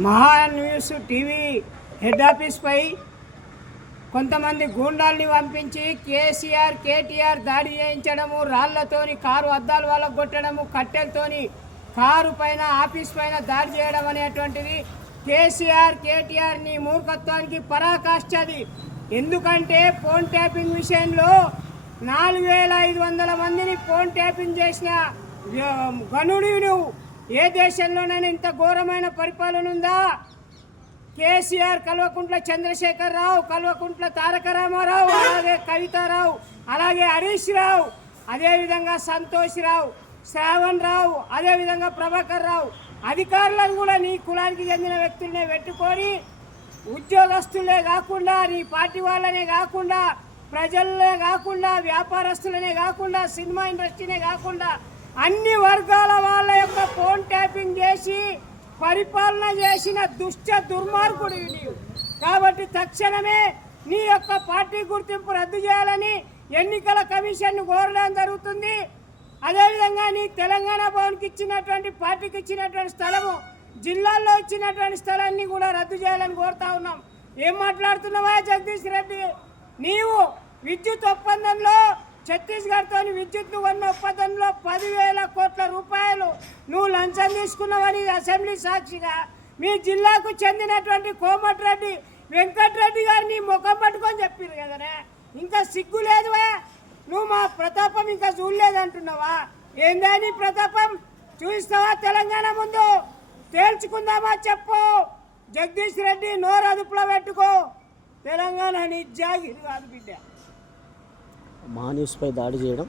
మహా news TV head ఆఫీస్పై కొంతమంది గూండాల్ని పంపించి కేటీఆర్ దాడి చేయించడము, రాళ్లతోని కారు అద్దాలు వాళ్ళకు కొట్టడము, కట్టెలతోని కారు పైన ఆఫీస్ పైన దాడి చేయడం అనేటువంటిది కేటీఆర్ని మూర్ఖత్వానికి పరాకాష్ఠది. ఎందుకంటే ఫోన్ ట్యాపింగ్ విషయంలో 4500 మందిని ఫోన్ ట్యాపింగ్ చేసిన గనుడు నువ్వు. ఏ దేశంలోనైనా ఇంత ఘోరమైన పరిపాలన ఉందా? కేసీఆర్, కల్వకుంట్ల చంద్రశేఖరరావు, కల్వకుంట్ల తారక రామారావు, అలాగే కవితారావు, అలాగే హరీష్ రావు, అదేవిధంగా సంతోష్ రావు, శ్రావణ్ రావు, అదేవిధంగా ప్రభాకర్ రావు అధికారులను కూడా నీ కులానికి చెందిన వ్యక్తులనే పెట్టుకొని ఉద్యోగస్తులే కాకుండా, నీ పార్టీ వాళ్ళనే కాకుండా, ప్రజలనే కాకుండా, వ్యాపారస్తులనే కాకుండా, సినిమా ఇండస్ట్రీనే కాకుండా అన్ని వర్గాల వాళ్ళ యొక్క ఫోన్ ట్యాపింగ్ చేసి పరిపాలన చేసిన దుర్మార్గుడు నీవు. కాబట్టి తక్షణమే నీ యొక్క పార్టీ గుర్తింపు రద్దు చేయాలని ఎన్నికల కమిషన్ను కోరడం జరుగుతుంది. అదేవిధంగా నీ తెలంగాణ భవన్కి ఇచ్చినటువంటి, పార్టీకి ఇచ్చినటువంటి స్థలము, జిల్లాల్లో ఇచ్చినటువంటి స్థలాన్ని కూడా రద్దు చేయాలని కోరుతా ఉన్నాం. ఏం మాట్లాడుతున్నావా జగదీష్ రెడ్డి? నీవు విద్యుత్ ఒప్పందంలో ఛత్తీస్గఢ్తో విద్యుత్ను కొన్న ఒప్పందంలో 10,000 కోట్ల రూపాయలు నువ్వు లంచం తీసుకున్నావని అసెంబ్లీ సాక్షిగా మీ జిల్లాకు చెందినటువంటి కోమటిరెడ్డి వెంకటరెడ్డి గారిని ముఖం పట్టుకొని చెప్పారు కదనే. ఇంకా సిగ్గు లేదువా? నువ్వు మా ప్రతాపం ఇంకా చూడలేదంటున్నావా? ఏందా నీ ప్రతాపం? చూపిస్తావా తెలంగాణ ముందు? తేల్చుకుందామా చెప్పు. జగదీష్ రెడ్డి నోరు అదుపులో పెట్టుకో. తెలంగాణ నీ జాగిరి కాదు బిడ్డ. మహా న్యూస్పై దాడి చేయడం